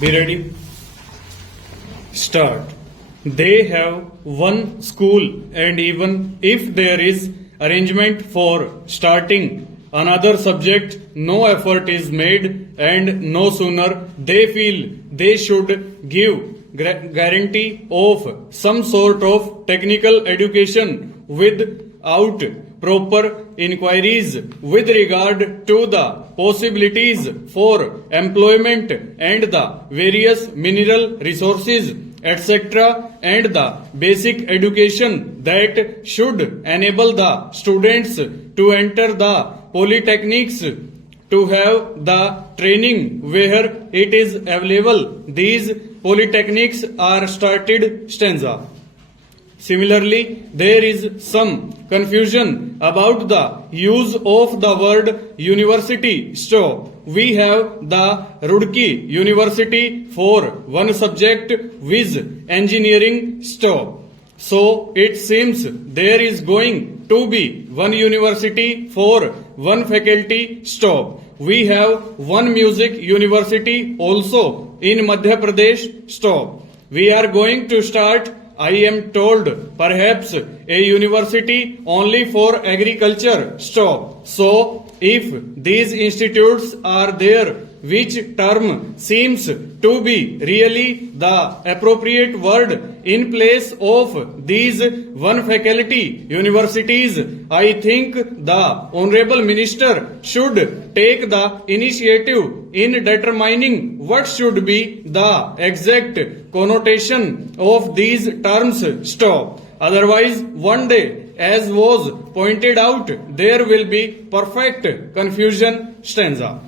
Be ready. Start. They have one school, and even if there is arrangement for starting another subject, no effort is made, and no sooner they feel they should give guarantee of some sort of technical education without proper inquiries with regard to the possibilities for employment and the various mineral resources, etc., and the basic education that should enable the students to enter the polytechnics, to have the training where it is available. These polytechnics are started stanza. Similarly, there is some confusion about the use of the word university. So, we have the Roorkee University for one subject with engineering. So, it seems there is going to be one university for one faculty. We have one music university also in Madhya Pradesh. We are going to start, I am told, perhaps a university only for agriculture. So, if these institutes are there, which term seems to be really the appropriate word in place of these one faculty universities? I think the Honorable Minister should take the initiative in determining what should be the exact connotation of these terms. Otherwise, one day, as was pointed out, there will be perfect confusion. Stanza.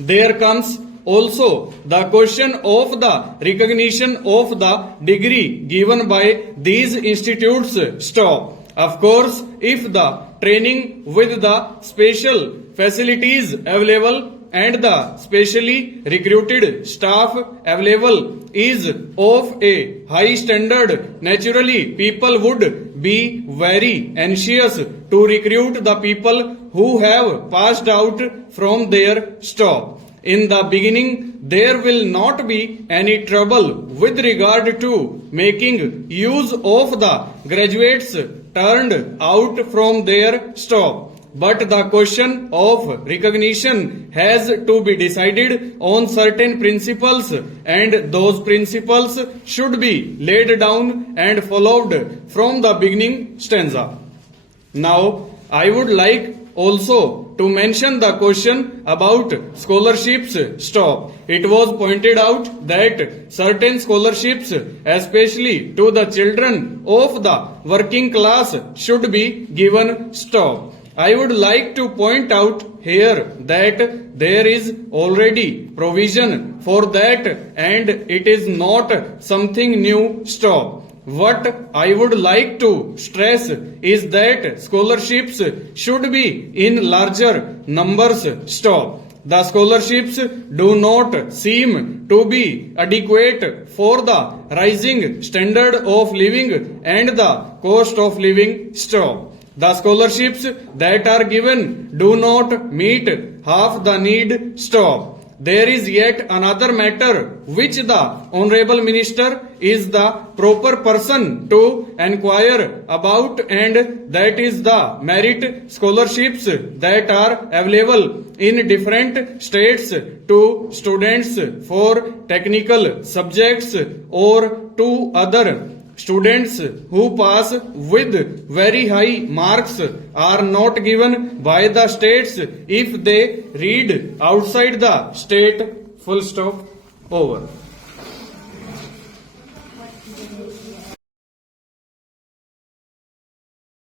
There comes also the question of the recognition of the degree given by these institutes. Of course, if the training with the special facilities available and the specially recruited staff available is of a high standard, naturally people would be very anxious to recruit the people who have passed out from their stop. In the beginning, there will not be any trouble with regard to making use of the graduates turned out from their stop. But the question of recognition has to be decided on certain principles, and those principles should be laid down and followed from the beginning. Stanza. Now, I would like also to mention the question about scholarships. It was pointed out that certain scholarships, especially to the children of the working class, should be given. I would like to point out here that there is already provision for that, and it is not something new. What I would like to stress is that scholarships should be in larger numbers. The scholarships do not seem to be adequate for the rising standard of living and the cost of living. The scholarships that are given do not meet half the need. There is yet another matter which the Honorable Minister is the proper person to enquire about, and that is the merit scholarships that are available in different states to students for technical subjects or to other students who pass with very high marks are not given by the states if they read outside the state. Full stop. Over.